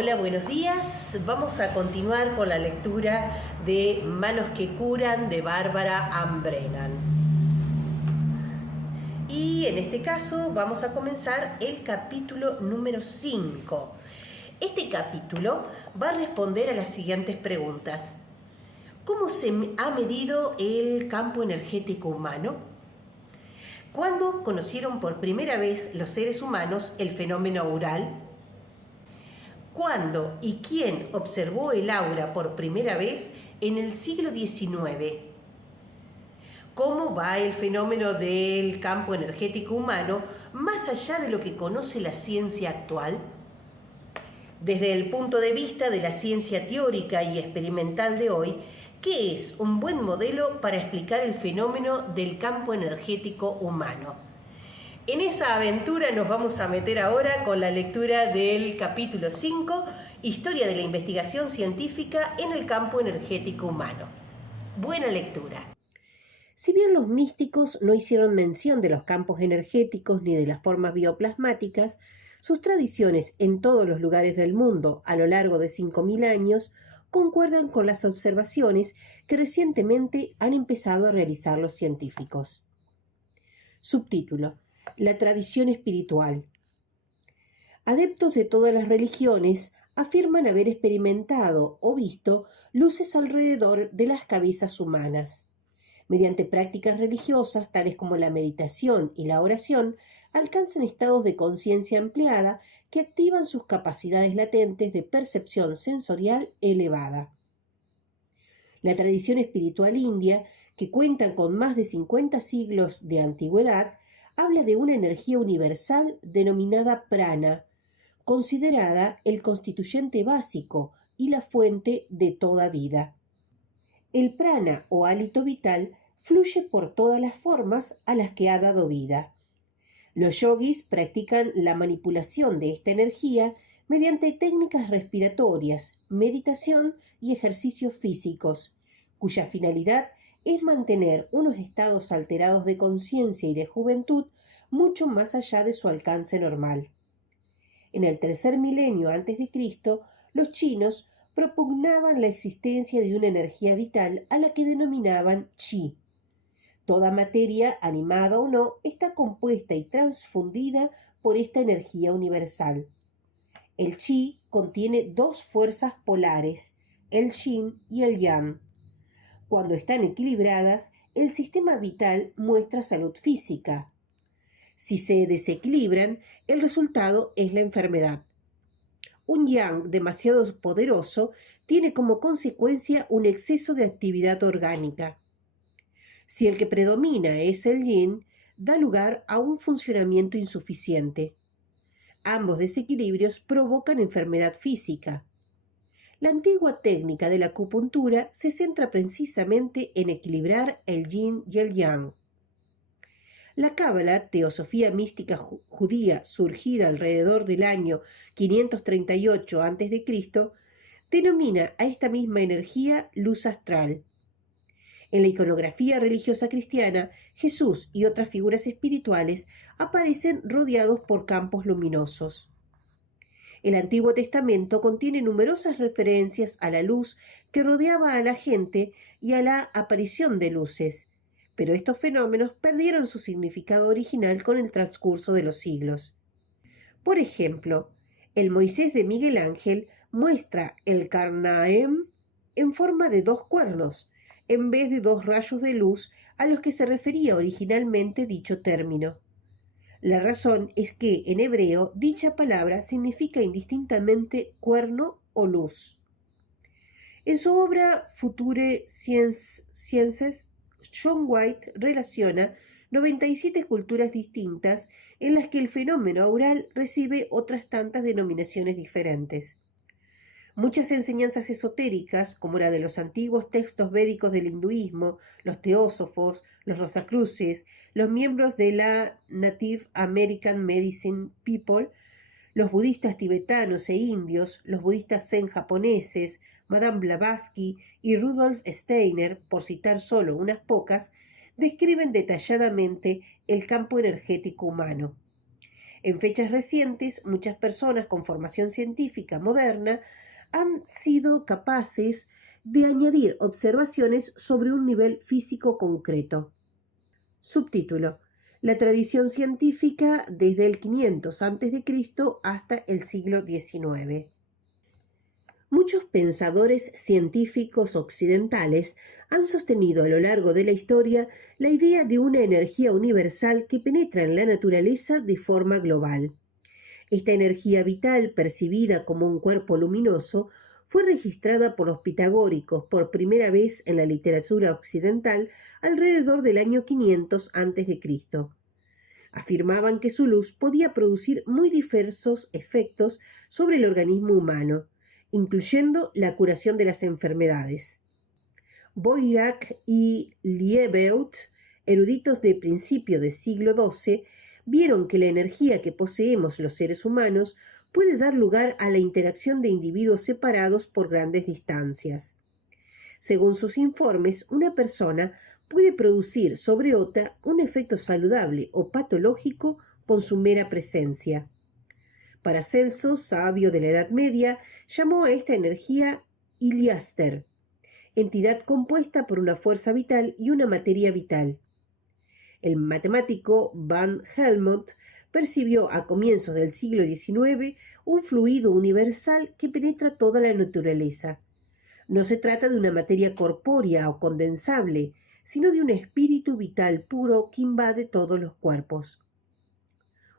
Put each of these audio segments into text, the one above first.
Hola, buenos días. Vamos a continuar con la lectura de Manos que curan de Bárbara Ann Brennan. Y en este caso vamos a comenzar el capítulo número 5. Este capítulo va a responder a las siguientes preguntas. ¿Cómo se ha medido el campo energético humano? ¿Cuándo conocieron por primera vez los seres humanos el fenómeno aural? ¿Cuándo y quién observó el aura por primera vez en el siglo XIX? ¿Cómo va el fenómeno del campo energético humano más allá de lo que conoce la ciencia actual? Desde el punto de vista de la ciencia teórica y experimental de hoy, ¿qué es un buen modelo para explicar el fenómeno del campo energético humano? En esa aventura nos vamos a meter ahora con la lectura del capítulo 5, Historia de la investigación científica en el campo energético humano. Buena lectura. Si bien los místicos no hicieron mención de los campos energéticos ni de las formas bioplasmáticas, sus tradiciones en todos los lugares del mundo a lo largo de 5.000 años concuerdan con las observaciones que recientemente han empezado a realizar los científicos. Subtítulo: La tradición espiritual. Adeptos de todas las religiones afirman haber experimentado o visto luces alrededor de las cabezas humanas. Mediante prácticas religiosas tales como la meditación y la oración, alcanzan estados de conciencia ampliada que activan sus capacidades latentes de percepción sensorial elevada. La tradición espiritual india, que cuenta con más de 50 siglos de antigüedad, habla de una energía universal denominada prana, considerada el constituyente básico y la fuente de toda vida. El prana o hálito vital fluye por todas las formas a las que ha dado vida. Los yogis practican la manipulación de esta energía mediante técnicas respiratorias, meditación y ejercicios físicos, cuya finalidad es mantener unos estados alterados de conciencia y de juventud mucho más allá de su alcance normal. En el tercer milenio a.C., los chinos propugnaban la existencia de una energía vital a la que denominaban chi. Toda materia, animada o no, está compuesta y transfundida por esta energía universal. El chi contiene dos fuerzas polares, el yin y el yang. Cuando están equilibradas, el sistema vital muestra salud física. Si se desequilibran, el resultado es la enfermedad. Un yang demasiado poderoso tiene como consecuencia un exceso de actividad orgánica. Si el que predomina es el yin, da lugar a un funcionamiento insuficiente. Ambos desequilibrios provocan enfermedad física. La antigua técnica de la acupuntura se centra precisamente en equilibrar el yin y el yang. La Cábala, teosofía mística judía surgida alrededor del año 538 a.C., denomina a esta misma energía luz astral. En la iconografía religiosa cristiana, Jesús y otras figuras espirituales aparecen rodeados por campos luminosos. El Antiguo Testamento contiene numerosas referencias a la luz que rodeaba a la gente y a la aparición de luces, pero estos fenómenos perdieron su significado original con el transcurso de los siglos. Por ejemplo, el Moisés de Miguel Ángel muestra el Carnaem en forma de dos cuernos, en vez de dos rayos de luz a los que se refería originalmente dicho término. La razón es que, en hebreo, dicha palabra significa indistintamente cuerno o luz. En su obra Future Sciences, John White relaciona 97 culturas distintas en las que el fenómeno aural recibe otras tantas denominaciones diferentes. Muchas enseñanzas esotéricas, como la de los antiguos textos védicos del hinduismo, los teósofos, los rosacruces, los miembros de la Native American Medicine People, los budistas tibetanos e indios, los budistas zen japoneses, Madame Blavatsky y Rudolf Steiner, por citar solo unas pocas, describen detalladamente el campo energético humano. En fechas recientes, muchas personas con formación científica moderna han sido capaces de añadir observaciones sobre un nivel físico concreto. Subtítulo: La tradición científica desde el 500 a.C. hasta el siglo XIX. Muchos pensadores científicos occidentales han sostenido a lo largo de la historia la idea de una energía universal que penetra en la naturaleza de forma global. Esta energía vital, percibida como un cuerpo luminoso, fue registrada por los pitagóricos por primera vez en la literatura occidental alrededor del año 500 a.C. Afirmaban que su luz podía producir muy diversos efectos sobre el organismo humano, incluyendo la curación de las enfermedades. Boirac y Liebeault, eruditos de principio del siglo XII, vieron que la energía que poseemos los seres humanos puede dar lugar a la interacción de individuos separados por grandes distancias. Según sus informes, una persona puede producir sobre otra un efecto saludable o patológico con su mera presencia. Paracelso, sabio de la Edad Media, llamó a esta energía Heliaster, entidad compuesta por una fuerza vital y una materia vital. El matemático Van Helmont percibió a comienzos del siglo XIX un fluido universal que penetra toda la naturaleza. No se trata de una materia corpórea o condensable, sino de un espíritu vital puro que invade todos los cuerpos.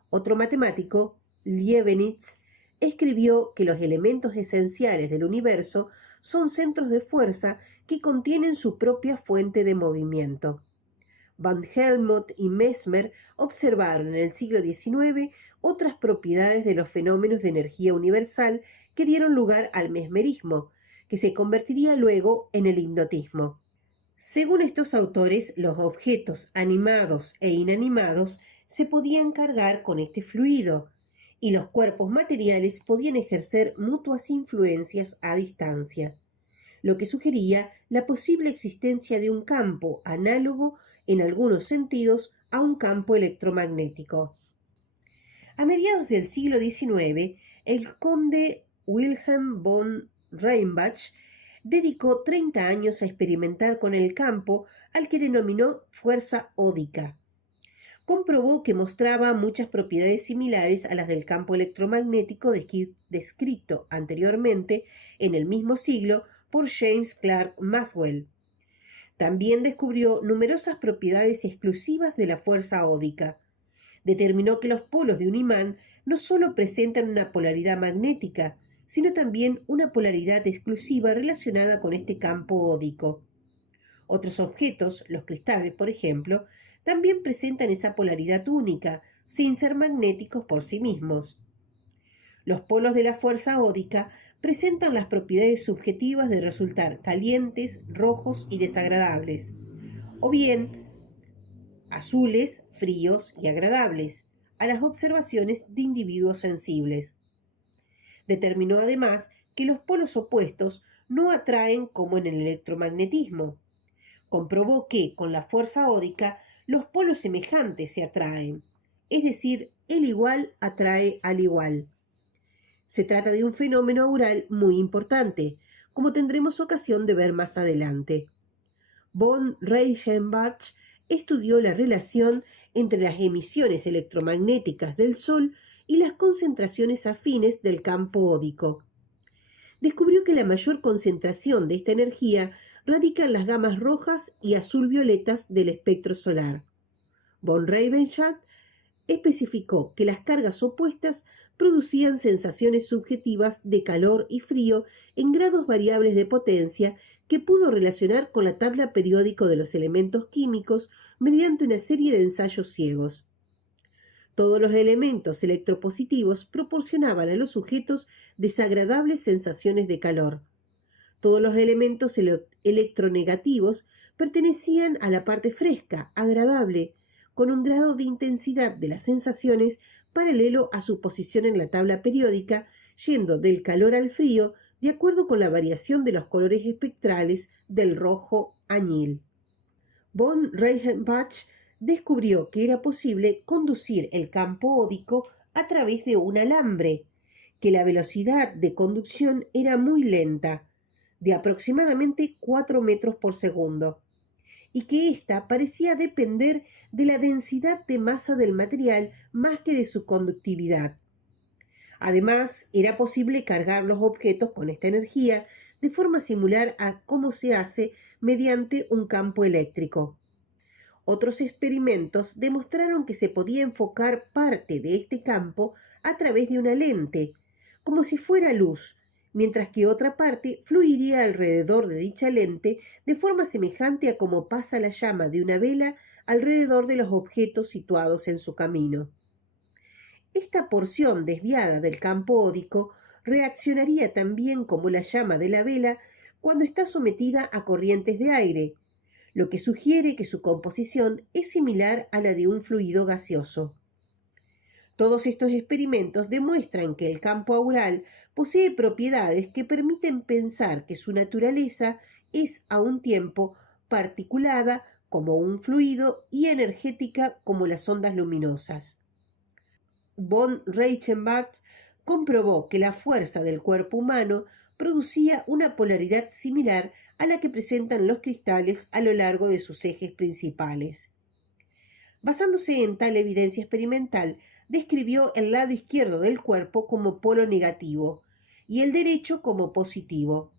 Otro matemático, Leibniz, escribió que los elementos esenciales del universo son centros de fuerza que contienen su propia fuente de movimiento. Van Helmont y Mesmer observaron en el siglo XIX otras propiedades de los fenómenos de energía universal que dieron lugar al mesmerismo, que se convertiría luego en el hipnotismo. Según estos autores, los objetos animados e inanimados se podían cargar con este fluido, y los cuerpos materiales podían ejercer mutuas influencias a distancia, lo que sugería la posible existencia de un campo análogo en algunos sentidos a un campo electromagnético. A mediados del siglo XIX, el conde Wilhelm von Rheinbach dedicó 30 años a experimentar con el campo al que denominó fuerza ódica. Comprobó que mostraba muchas propiedades similares a las del campo electromagnético descrito anteriormente en el mismo siglo por James Clerk Maxwell. También descubrió numerosas propiedades exclusivas de la fuerza ódica. Determinó que los polos de un imán no solo presentan una polaridad magnética, sino también una polaridad exclusiva relacionada con este campo ódico. Otros objetos, los cristales, por ejemplo, también presentan esa polaridad única, sin ser magnéticos por sí mismos. Los polos de la fuerza ódica presentan las propiedades subjetivas de resultar calientes, rojos y desagradables, o bien azules, fríos y agradables, a las observaciones de individuos sensibles. Determinó además que los polos opuestos no atraen como en el electromagnetismo. Comprobó que, con la fuerza ódica, los polos semejantes se atraen, es decir, el igual atrae al igual. Se trata de un fenómeno aural muy importante, como tendremos ocasión de ver más adelante. Von Reichenbach estudió la relación entre las emisiones electromagnéticas del Sol y las concentraciones afines del campo ódico. Descubrió que la mayor concentración de esta energía radica en las gamas rojas y azul-violetas del espectro solar. Von Rheinbach especificó que las cargas opuestas producían sensaciones subjetivas de calor y frío en grados variables de potencia que pudo relacionar con la tabla periódica de los elementos químicos mediante una serie de ensayos ciegos. Todos los elementos electropositivos proporcionaban a los sujetos desagradables sensaciones de calor. Todos los elementos electronegativos pertenecían a la parte fresca, agradable, con un grado de intensidad de las sensaciones paralelo a su posición en la tabla periódica, yendo del calor al frío de acuerdo con la variación de los colores espectrales del rojo añil. Von Reichenbach descubrió que era posible conducir el campo ódico a través de un alambre, que la velocidad de conducción era muy lenta, de aproximadamente 4 metros por segundo, y que ésta parecía depender de la densidad de masa del material más que de su conductividad. Además, era posible cargar los objetos con esta energía de forma similar a cómo se hace mediante un campo eléctrico. Otros experimentos demostraron que se podía enfocar parte de este campo a través de una lente, como si fuera luz, mientras que otra parte fluiría alrededor de dicha lente de forma semejante a cómo pasa la llama de una vela alrededor de los objetos situados en su camino. Esta porción desviada del campo óptico reaccionaría también como la llama de la vela cuando está sometida a corrientes de aire, lo que sugiere que su composición es similar a la de un fluido gaseoso. Todos estos experimentos demuestran que el campo aural posee propiedades que permiten pensar que su naturaleza es a un tiempo particulada como un fluido y energética como las ondas luminosas. Von Reichenbach comprobó que la fuerza del cuerpo humano producía una polaridad similar a la que presentan los cristales a lo largo de sus ejes principales. Basándose en tal evidencia experimental, describió el lado izquierdo del cuerpo como polo negativo y el derecho como positivo,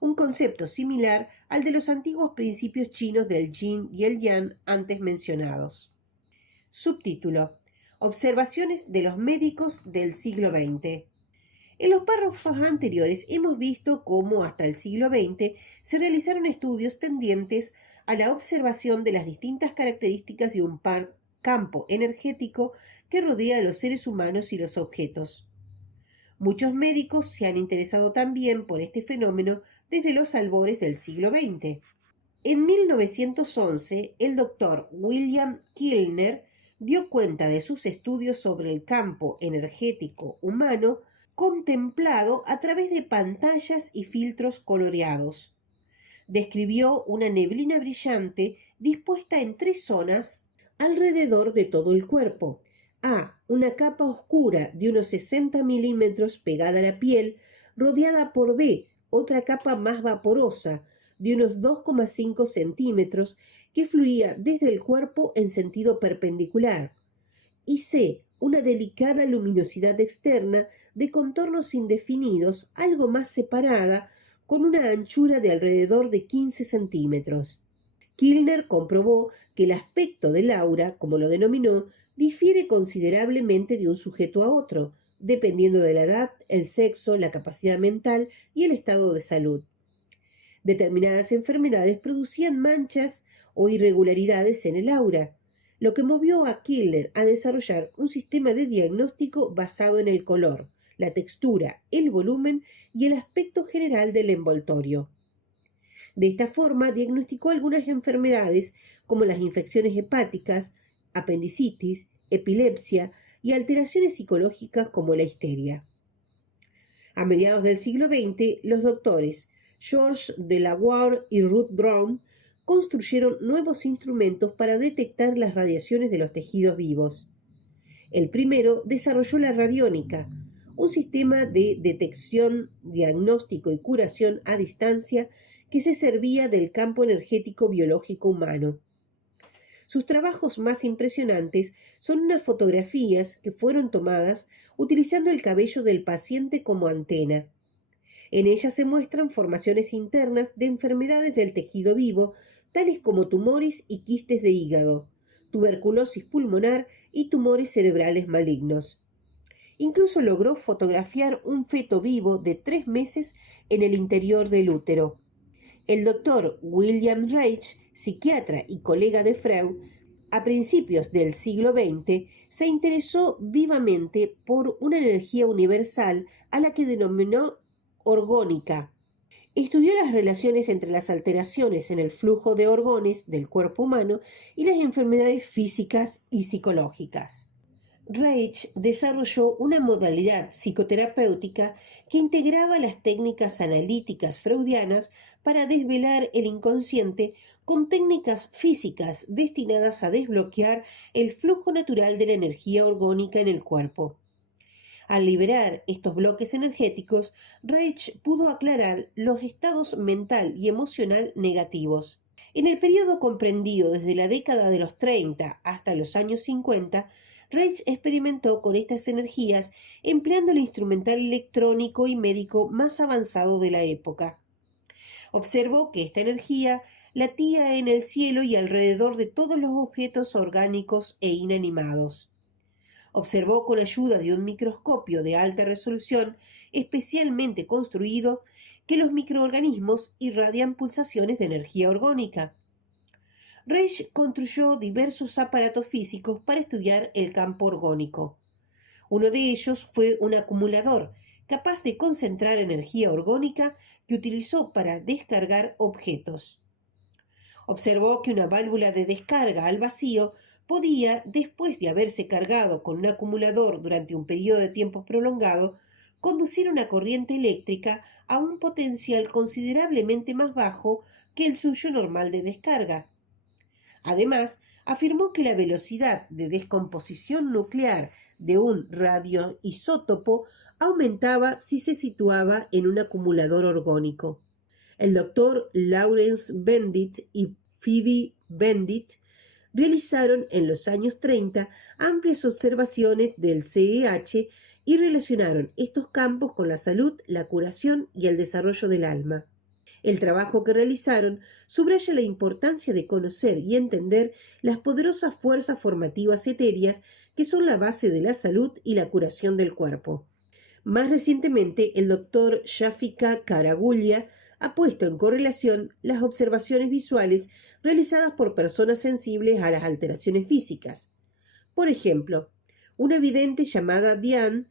un concepto similar al de los antiguos principios chinos del yin y el yang antes mencionados. Subtítulo: Observaciones de los médicos del siglo XX. En los párrafos anteriores hemos visto cómo hasta el siglo XX se realizaron estudios tendientes a la observación de las distintas características de un campo energético que rodea a los seres humanos y los objetos. Muchos médicos se han interesado también por este fenómeno desde los albores del siglo XX. En 1911, el doctor William Kilner dio cuenta de sus estudios sobre el campo energético humano contemplado a través de pantallas y filtros coloreados. Describió una neblina brillante dispuesta en 3 zonas alrededor de todo el cuerpo. A. Una capa oscura de unos 60 milímetros pegada a la piel, rodeada por B. Otra capa más vaporosa de unos 2,5 centímetros que fluía desde el cuerpo en sentido perpendicular. Y C. Una delicada luminosidad externa de contornos indefinidos, algo más separada, con una anchura de alrededor de 15 centímetros. Kilner comprobó que el aspecto del aura, como lo denominó, difiere considerablemente de un sujeto a otro, dependiendo de la edad, el sexo, la capacidad mental y el estado de salud. Determinadas enfermedades producían manchas o irregularidades en el aura, lo que movió a Kilner a desarrollar un sistema de diagnóstico basado en el color, la textura, el volumen y el aspecto general del envoltorio. De esta forma diagnosticó algunas enfermedades como las infecciones hepáticas, apendicitis, epilepsia y alteraciones psicológicas como la histeria. A mediados del siglo XX, los doctores Georges Delaware y Ruth Brown construyeron nuevos instrumentos para detectar las radiaciones de los tejidos vivos. El primero desarrolló la radiónica, un sistema de detección, diagnóstico y curación a distancia que se servía del campo energético biológico humano. Sus trabajos más impresionantes son unas fotografías que fueron tomadas utilizando el cabello del paciente como antena. En ellas se muestran formaciones internas de enfermedades del tejido vivo, tales como tumores y quistes de hígado, tuberculosis pulmonar y tumores cerebrales malignos. Incluso logró fotografiar un feto vivo de 3 meses en el interior del útero. El doctor William Reich, psiquiatra y colega de Freud, a principios del siglo XX, se interesó vivamente por una energía universal a la que denominó orgónica. Estudió las relaciones entre las alteraciones en el flujo de orgones del cuerpo humano y las enfermedades físicas y psicológicas. Reich desarrolló una modalidad psicoterapéutica que integraba las técnicas analíticas freudianas para desvelar el inconsciente con técnicas físicas destinadas a desbloquear el flujo natural de la energía orgónica en el cuerpo. Al liberar estos bloques energéticos, Reich pudo aclarar los estados mental y emocional negativos. En el periodo comprendido desde la década de los 30 hasta los años 50, Reich experimentó con estas energías empleando el instrumental electrónico y médico más avanzado de la época. Observó que esta energía latía en el cielo y alrededor de todos los objetos orgánicos e inanimados. Observó con ayuda de un microscopio de alta resolución especialmente construido que los microorganismos irradian pulsaciones de energía orgánica. Reich construyó diversos aparatos físicos para estudiar el campo orgónico. Uno de ellos fue un acumulador capaz de concentrar energía orgánica que utilizó para descargar objetos. Observó que una válvula de descarga al vacío podía, después de haberse cargado con un acumulador durante un periodo de tiempo prolongado, conducir una corriente eléctrica a un potencial considerablemente más bajo que el suyo normal de descarga. Además, afirmó que la velocidad de descomposición nuclear de un radioisótopo aumentaba si se situaba en un acumulador orgánico. El doctor Lawrence Bendit y Phoebe Bendit realizaron en los años 30 amplias observaciones del CEH y relacionaron estos campos con la salud, la curación y el desarrollo del alma. El trabajo que realizaron subraya la importancia de conocer y entender las poderosas fuerzas formativas etéreas que son la base de la salud y la curación del cuerpo. Más recientemente, el doctor Shafika Karagulya ha puesto en correlación las observaciones visuales realizadas por personas sensibles a las alteraciones físicas. Por ejemplo, una vidente llamada Diane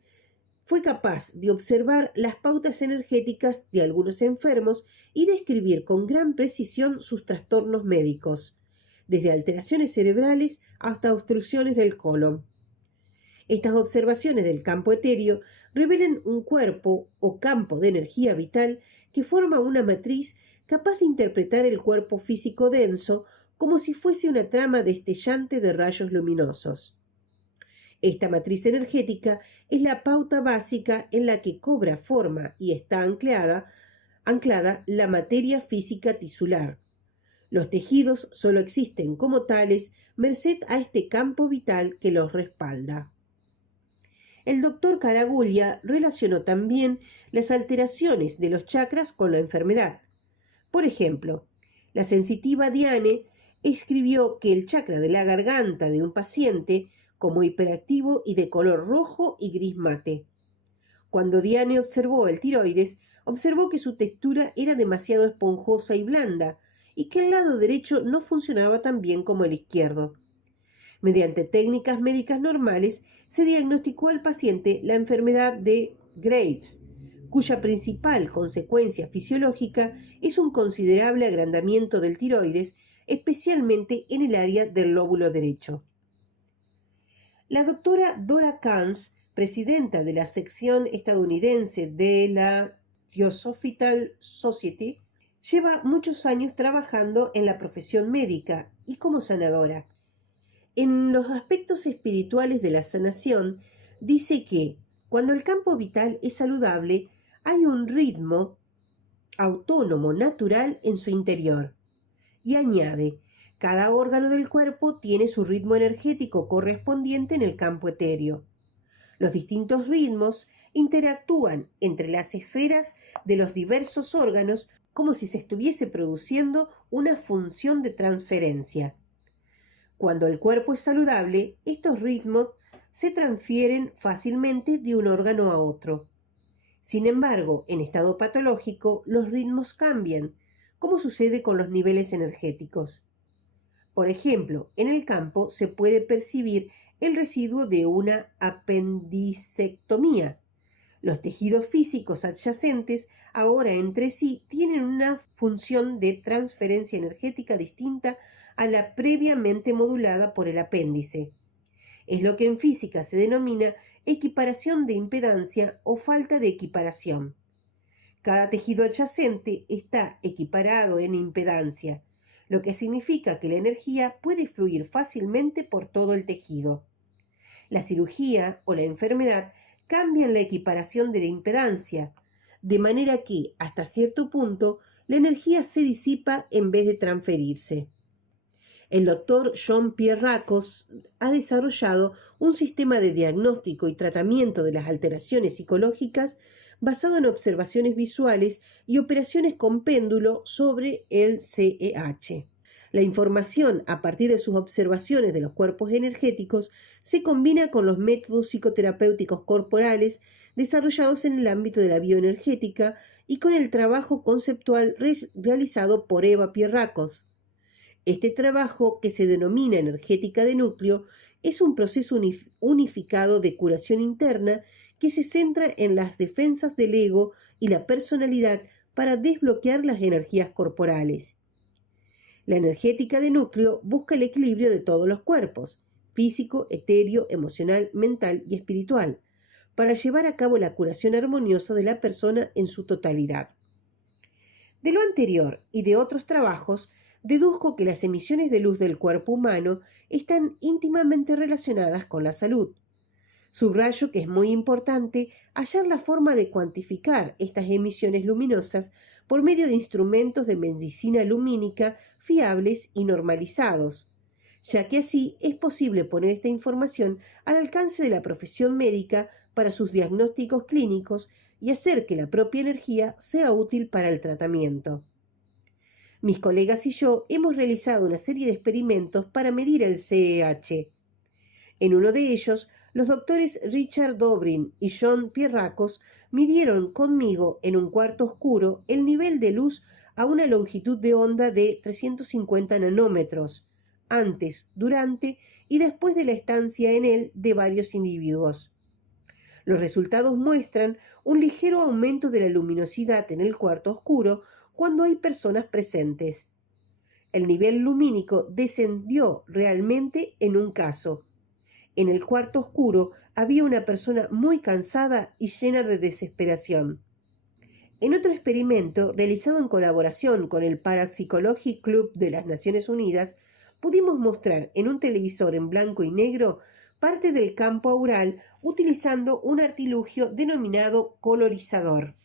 fue capaz de observar las pautas energéticas de algunos enfermos y describir con gran precisión sus trastornos médicos, desde alteraciones cerebrales hasta obstrucciones del colon. Estas observaciones del campo etéreo revelan un cuerpo o campo de energía vital que forma una matriz capaz de interpretar el cuerpo físico denso como si fuese una trama destellante de rayos luminosos. Esta matriz energética es la pauta básica en la que cobra forma y está anclada la materia física tisular. Los tejidos solo existen como tales merced a este campo vital que los respalda. El doctor Karagulya relacionó también las alteraciones de los chakras con la enfermedad. Por ejemplo, la sensitiva Diane escribió que el chakra de la garganta de un paciente como hiperactivo y de color rojo y gris mate. Cuando Diane observó el tiroides, observó que su textura era demasiado esponjosa y blanda y que el lado derecho no funcionaba tan bien como el izquierdo. Mediante técnicas médicas normales, se diagnosticó al paciente la enfermedad de Graves, cuya principal consecuencia fisiológica es un considerable agrandamiento del tiroides, especialmente en el área del lóbulo derecho. La doctora Dora Kans, presidenta de la sección estadounidense de la Theosophical Society, lleva muchos años trabajando en la profesión médica y como sanadora. En los aspectos espirituales de la sanación, dice que cuando el campo vital es saludable, hay un ritmo autónomo natural en su interior. Y añade, cada órgano del cuerpo tiene su ritmo energético correspondiente en el campo etéreo. Los distintos ritmos interactúan entre las esferas de los diversos órganos como si se estuviese produciendo una función de transferencia. Cuando el cuerpo es saludable, estos ritmos se transfieren fácilmente de un órgano a otro. Sin embargo, en estado patológico, los ritmos cambian, como sucede con los niveles energéticos. Por ejemplo, en el campo se puede percibir el residuo de una apendicectomía. Los tejidos físicos adyacentes ahora entre sí tienen una función de transferencia energética distinta a la previamente modulada por el apéndice. Es lo que en física se denomina equiparación de impedancia o falta de equiparación. Cada tejido adyacente está equiparado en impedancia, lo que significa que la energía puede fluir fácilmente por todo el tejido. La cirugía o la enfermedad cambian la equiparación de la impedancia, de manera que, hasta cierto punto, la energía se disipa en vez de transferirse. El doctor Jean-Pierre Racos ha desarrollado un sistema de diagnóstico y tratamiento de las alteraciones psicológicas basado en observaciones visuales y operaciones con péndulo sobre el CEH. La información a partir de sus observaciones de los cuerpos energéticos se combina con los métodos psicoterapéuticos corporales desarrollados en el ámbito de la bioenergética y con el trabajo conceptual realizado por Eva Pierracos. Este trabajo, que se denomina energética de núcleo, es un proceso unificado de curación interna que se centra en las defensas del ego y la personalidad para desbloquear las energías corporales. La energética de núcleo busca el equilibrio de todos los cuerpos, físico, etéreo, emocional, mental y espiritual, para llevar a cabo la curación armoniosa de la persona en su totalidad. De lo anterior y de otros trabajos, deduzco que las emisiones de luz del cuerpo humano están íntimamente relacionadas con la salud. Subrayo que es muy importante hallar la forma de cuantificar estas emisiones luminosas por medio de instrumentos de medicina lumínica fiables y normalizados, ya que así es posible poner esta información al alcance de la profesión médica para sus diagnósticos clínicos y hacer que la propia energía sea útil para el tratamiento. Mis colegas y yo hemos realizado una serie de experimentos para medir el CEH. En uno de ellos, los doctores Richard Dobrin y John Pierracos midieron conmigo en un cuarto oscuro el nivel de luz a una longitud de onda de 350 nanómetros, antes, durante y después de la estancia en él de varios individuos. Los resultados muestran un ligero aumento de la luminosidad en el cuarto oscuro cuando hay personas presentes. El nivel lumínico descendió realmente en un caso. En el cuarto oscuro había una persona muy cansada y llena de desesperación. En otro experimento, realizado en colaboración con el Parapsychology Club de las Naciones Unidas, pudimos mostrar en un televisor en blanco y negro parte del campo aural utilizando un artilugio denominado colorizador.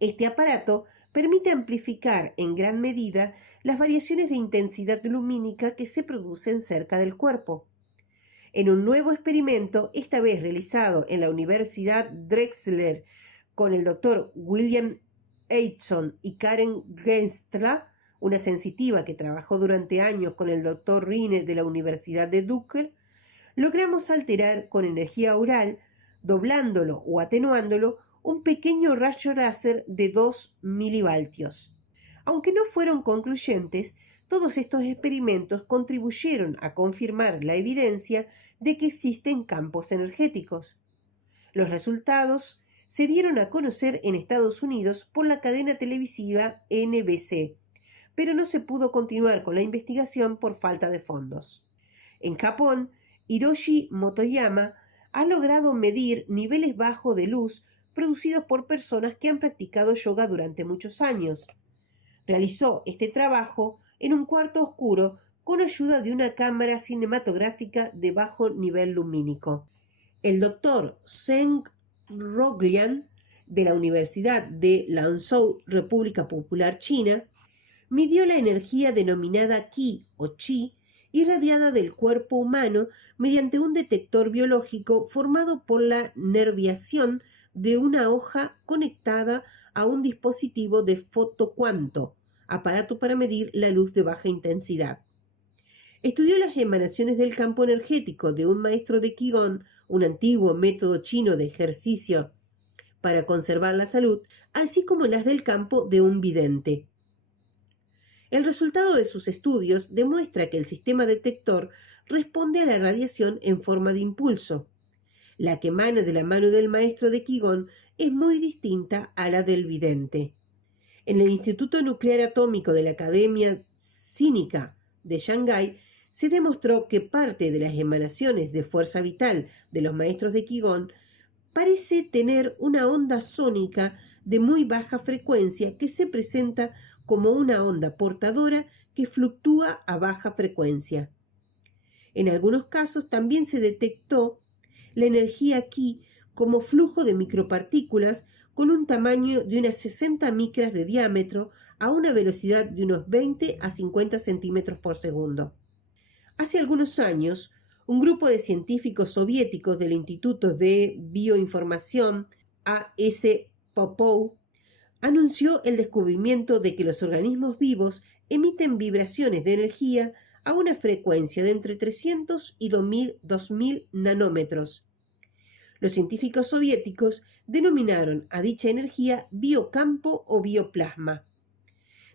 Este aparato permite amplificar en gran medida las variaciones de intensidad lumínica que se producen cerca del cuerpo. En un nuevo experimento, esta vez realizado en la Universidad Drexler con el Dr. William Eichson y Karen Genstra, una sensitiva que trabajó durante años con el Dr. Rine de la Universidad de Duke, logramos alterar con energía oral, doblándolo o atenuándolo, un pequeño rayo láser de 2 milivoltios. Aunque no fueron concluyentes, todos estos experimentos contribuyeron a confirmar la evidencia de que existen campos energéticos. Los resultados se dieron a conocer en Estados Unidos por la cadena televisiva NBC, pero no se pudo continuar con la investigación por falta de fondos. En Japón, Hiroshi Motoyama ha logrado medir niveles bajos de luz producidos por personas que han practicado yoga durante muchos años. Realizó este trabajo en un cuarto oscuro con ayuda de una cámara cinematográfica de bajo nivel lumínico. El doctor Zheng Roglian, de la Universidad de Lanzhou, República Popular China, midió la energía denominada Qi o Chi irradiada del cuerpo humano mediante un detector biológico formado por la nerviación de una hoja conectada a un dispositivo de fotocuanto, aparato para medir la luz de baja intensidad. Estudió las emanaciones del campo energético de un maestro de Qigong, un antiguo método chino de ejercicio para conservar la salud, así como las del campo de un vidente. El resultado de sus estudios demuestra que el sistema detector responde a la radiación en forma de impulso. La que emana de la mano del maestro de Qigong es muy distinta a la del vidente. En el Instituto Nuclear Atómico de la Academia Cínica de Shanghái se demostró que parte de las emanaciones de fuerza vital de los maestros de Qigong parece tener una onda sónica de muy baja frecuencia que se presenta como una onda portadora que fluctúa a baja frecuencia. En algunos casos también se detectó la energía Qi como flujo de micropartículas con un tamaño de unas 60 micras de diámetro a una velocidad de unos 20 a 50 centímetros por segundo. Hace algunos años, un grupo de científicos soviéticos del Instituto de Bioinformación A.S. Popov anunció el descubrimiento de que los organismos vivos emiten vibraciones de energía a una frecuencia de entre 300 y 2000 nanómetros. Los científicos soviéticos denominaron a dicha energía biocampo o bioplasma.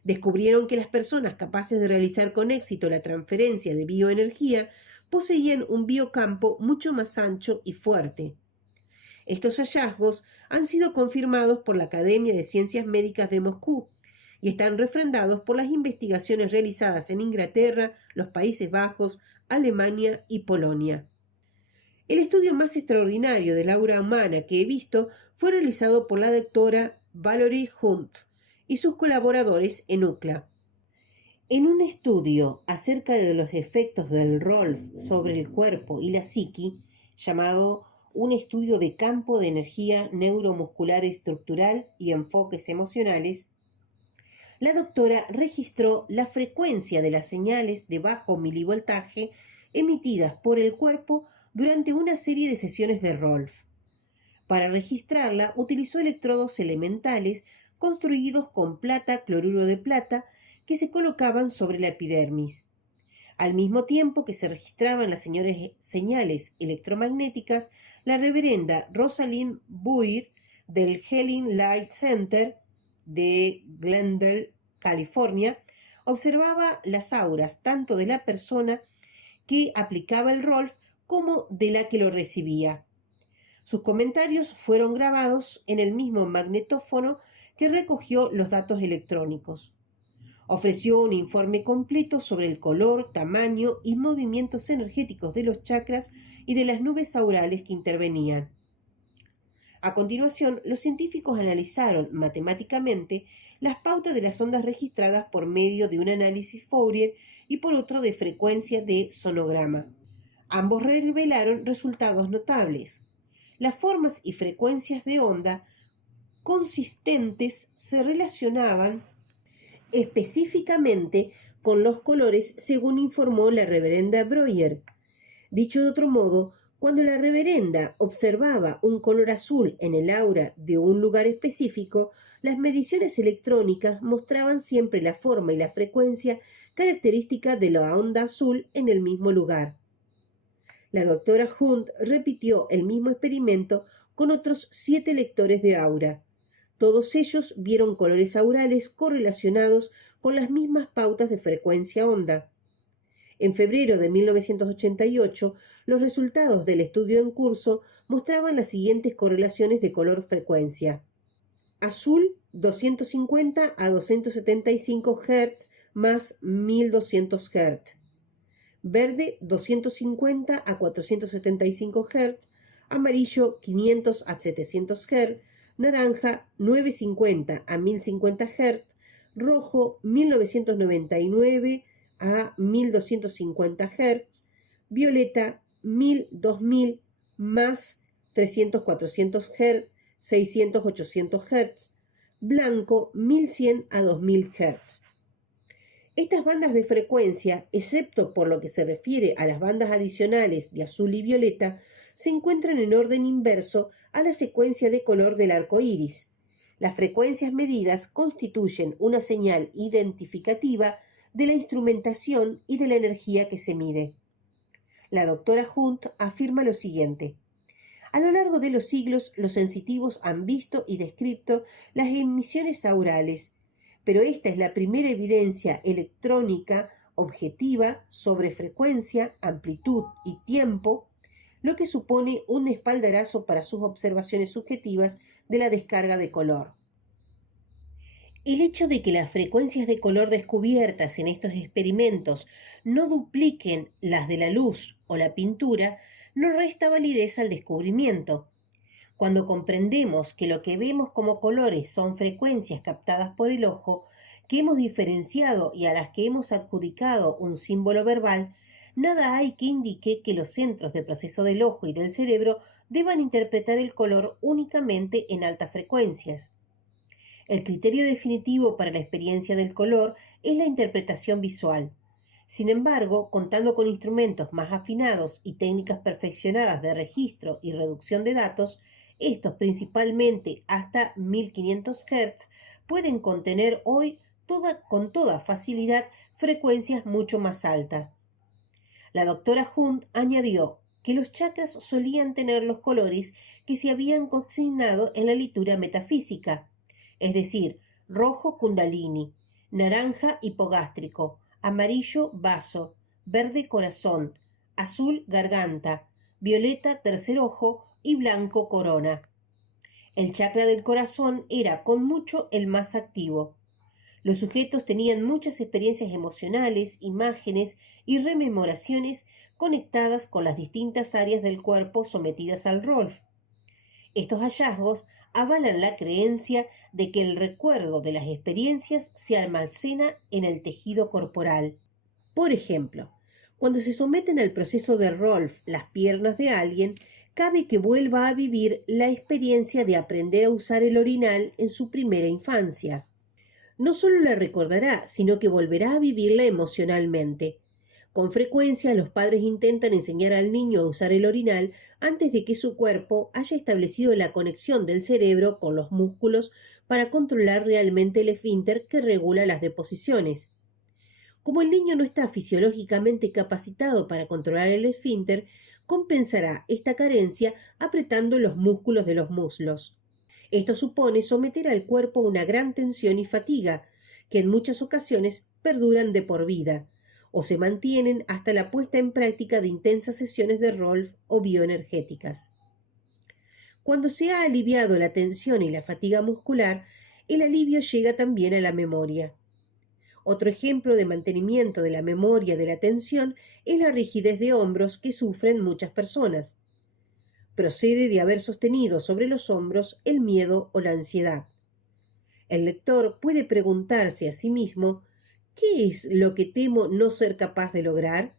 Descubrieron que las personas capaces de realizar con éxito la transferencia de bioenergía poseían un biocampo mucho más ancho y fuerte. Estos hallazgos han sido confirmados por la Academia de Ciencias Médicas de Moscú y están refrendados por las investigaciones realizadas en Inglaterra, los Países Bajos, Alemania y Polonia. El estudio más extraordinario del aura humana que he visto fue realizado por la doctora Valerie Hunt y sus colaboradores en UCLA. En un estudio acerca de los efectos del Rolf sobre el cuerpo y la psique, llamado un estudio de campo de energía neuromuscular estructural y enfoques emocionales, la doctora registró la frecuencia de las señales de bajo milivoltaje emitidas por el cuerpo durante una serie de sesiones de Rolf. Para registrarla, utilizó electrodos elementales construidos con plata, cloruro de plata, que se colocaban sobre la epidermis. Al mismo tiempo que se registraban las señales electromagnéticas, la reverenda Rosalind Buir del Helen Light Center de Glendale, California, observaba las auras tanto de la persona que aplicaba el Rolf como de la que lo recibía. Sus comentarios fueron grabados en el mismo magnetófono que recogió los datos electrónicos. Ofreció un informe completo sobre el color, tamaño y movimientos energéticos de los chakras y de las nubes aurales que intervenían. A continuación, los científicos analizaron matemáticamente las pautas de las ondas registradas por medio de un análisis Fourier y por otro de frecuencia de sonograma. Ambos revelaron resultados notables. Las formas y frecuencias de onda consistentes se relacionaban específicamente con los colores, según informó la reverenda Breuer. Dicho de otro modo, cuando la reverenda observaba un color azul en el aura de un lugar específico, las mediciones electrónicas mostraban siempre la forma y la frecuencia característica de la onda azul en el mismo lugar. La doctora Hunt repitió el mismo experimento con otros 7 lectores de aura. Todos ellos vieron colores aurales correlacionados con las mismas pautas de frecuencia onda. En febrero de 1988, los resultados del estudio en curso mostraban las siguientes correlaciones de color-frecuencia. Azul, 250 a 275 Hz más 1200 Hz. Verde, 250 a 475 Hz. Amarillo, 500 a 700 Hz. Naranja, 950 a 1050 Hz. Rojo, 1999 a 1250 Hz. Violeta, 1000-2000 más 300-400 Hz, 600-800 Hz. Blanco, 1100 a 2000 Hz. Estas bandas de frecuencia, excepto por lo que se refiere a las bandas adicionales de azul y violeta, se encuentran en orden inverso a la secuencia de color del arco iris. Las frecuencias medidas constituyen una señal identificativa de la instrumentación y de la energía que se mide. La doctora Hunt afirma lo siguiente: a lo largo de los siglos, los sensitivos han visto y descrito las emisiones aurales, pero esta es la primera evidencia electrónica objetiva sobre frecuencia, amplitud y tiempo, lo que supone un espaldarazo para sus observaciones subjetivas de la descarga de color. El hecho de que las frecuencias de color descubiertas en estos experimentos no dupliquen las de la luz o la pintura no resta validez al descubrimiento. Cuando comprendemos que lo que vemos como colores son frecuencias captadas por el ojo, que hemos diferenciado y a las que hemos adjudicado un símbolo verbal, nada hay que indique que los centros de proceso del ojo y del cerebro deban interpretar el color únicamente en altas frecuencias. El criterio definitivo para la experiencia del color es la interpretación visual. Sin embargo, contando con instrumentos más afinados y técnicas perfeccionadas de registro y reducción de datos, estos principalmente hasta 1500 Hz pueden contener hoy con toda facilidad frecuencias mucho más altas. La doctora Hunt añadió que los chakras solían tener los colores que se habían consignado en la literatura metafísica, es decir, rojo kundalini, naranja hipogástrico, amarillo vaso, verde corazón, azul garganta, violeta tercer ojo y blanco corona. El chakra del corazón era con mucho el más activo. Los sujetos tenían muchas experiencias emocionales, imágenes y rememoraciones conectadas con las distintas áreas del cuerpo sometidas al Rolf. Estos hallazgos avalan la creencia de que el recuerdo de las experiencias se almacena en el tejido corporal. Por ejemplo, cuando se someten al proceso de Rolf las piernas de alguien, cabe que vuelva a vivir la experiencia de aprender a usar el orinal en su primera infancia. No solo la recordará, sino que volverá a vivirla emocionalmente. Con frecuencia, los padres intentan enseñar al niño a usar el orinal antes de que su cuerpo haya establecido la conexión del cerebro con los músculos para controlar realmente el esfínter que regula las deposiciones. Como el niño no está fisiológicamente capacitado para controlar el esfínter, compensará esta carencia apretando los músculos de los muslos. Esto supone someter al cuerpo a una gran tensión y fatiga, que en muchas ocasiones perduran de por vida, o se mantienen hasta la puesta en práctica de intensas sesiones de Rolf o bioenergéticas. Cuando se ha aliviado la tensión y la fatiga muscular, el alivio llega también a la memoria. Otro ejemplo de mantenimiento de la memoria de la tensión es la rigidez de hombros que sufren muchas personas. Procede de haber sostenido sobre los hombros el miedo o la ansiedad. El lector puede preguntarse a sí mismo: ¿qué es lo que temo no ser capaz de lograr?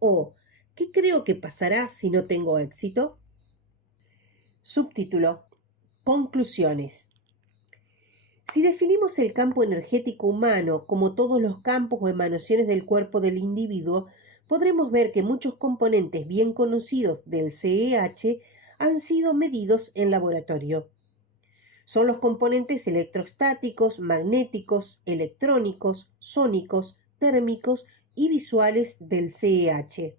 ¿O qué creo que pasará si no tengo éxito? Subtítulo: Conclusiones. Si definimos el campo energético humano como todos los campos o emanaciones del cuerpo del individuo, podremos ver que muchos componentes bien conocidos del CEH han sido medidos en laboratorio. Son los componentes electrostáticos, magnéticos, electrónicos, sónicos, térmicos y visuales del CEH.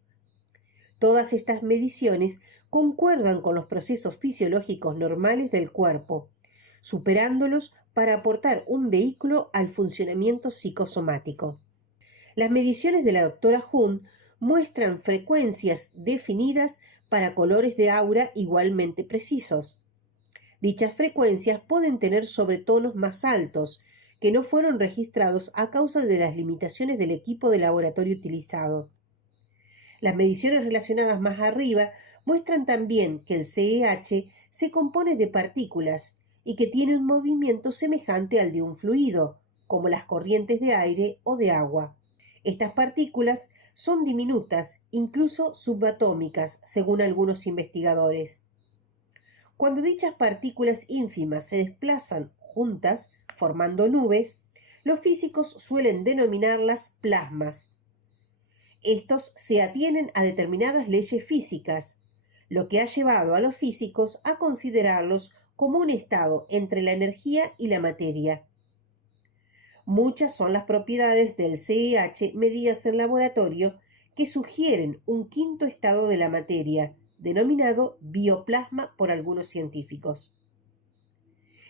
Todas estas mediciones concuerdan con los procesos fisiológicos normales del cuerpo, superándolos para aportar un vehículo al funcionamiento psicosomático. Las mediciones de la doctora Hunt muestran frecuencias definidas para colores de aura igualmente precisos. Dichas frecuencias pueden tener sobretonos más altos, que no fueron registrados a causa de las limitaciones del equipo de laboratorio utilizado. Las mediciones relacionadas más arriba muestran también que el CEH se compone de partículas y que tiene un movimiento semejante al de un fluido, como las corrientes de aire o de agua. Estas partículas son diminutas, incluso subatómicas, según algunos investigadores. Cuando dichas partículas ínfimas se desplazan juntas, formando nubes, los físicos suelen denominarlas plasmas. Estos se atienen a determinadas leyes físicas, lo que ha llevado a los físicos a considerarlos como un estado entre la energía y la materia. Muchas son las propiedades del CEH medidas en laboratorio que sugieren un quinto estado de la materia, denominado bioplasma por algunos científicos.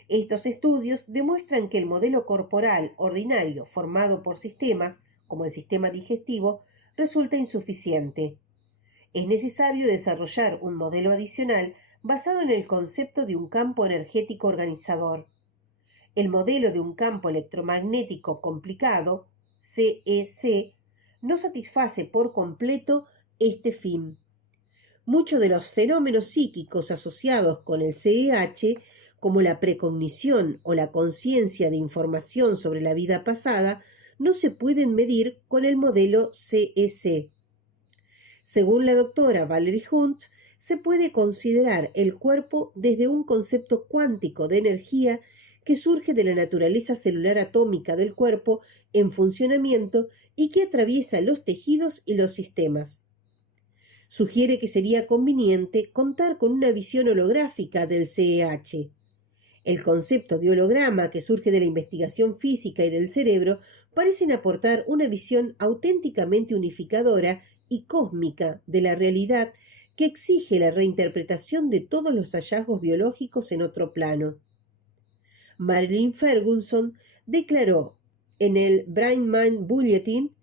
Estos estudios demuestran que el modelo corporal ordinario formado por sistemas, como el sistema digestivo, resulta insuficiente. Es necesario desarrollar un modelo adicional basado en el concepto de un campo energético organizador. El modelo de un campo electromagnético complicado, CEC, no satisface por completo este fin. Muchos de los fenómenos psíquicos asociados con el CEH, como la precognición o la conciencia de información sobre la vida pasada, no se pueden medir con el modelo CEC. Según la doctora Valerie Hunt, se puede considerar el cuerpo desde un concepto cuántico de energía que surge de la naturaleza celular atómica del cuerpo en funcionamiento y que atraviesa los tejidos y los sistemas. Sugiere que sería conveniente contar con una visión holográfica del CEH. El concepto de holograma que surge de la investigación física y del cerebro parecen aportar una visión auténticamente unificadora y cósmica de la realidad que exige la reinterpretación de todos los hallazgos biológicos en otro plano. Marilyn Ferguson declaró en el Brain Mind Bulletin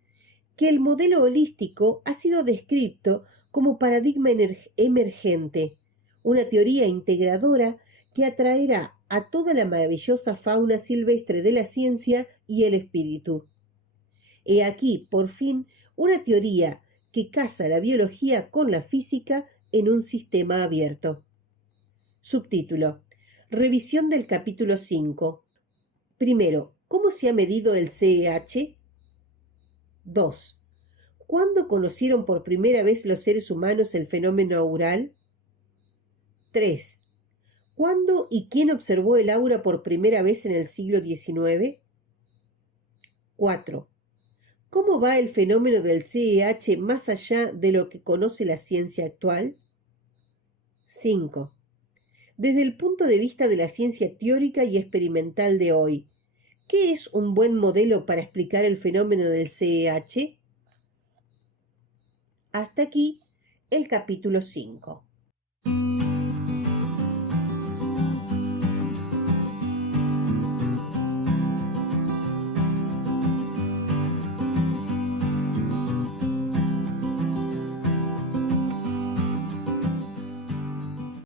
que el modelo holístico ha sido descrito como paradigma emergente, una teoría integradora que atraerá a toda la maravillosa fauna silvestre de la ciencia y el espíritu. He aquí, por fin, una teoría que casa la biología con la física en un sistema abierto. Subtítulo: Revisión del capítulo 5. Primero, ¿cómo se ha medido el CEH? 2. ¿Cuándo conocieron por primera vez los seres humanos el fenómeno aural? 3. ¿Cuándo y quién observó el aura por primera vez en el siglo XIX? 4. ¿Cómo va el fenómeno del CEH más allá de lo que conoce la ciencia actual? 5. Desde el punto de vista de la ciencia teórica y experimental de hoy, ¿qué es un buen modelo para explicar el fenómeno del CEH? Hasta aquí el capítulo 5.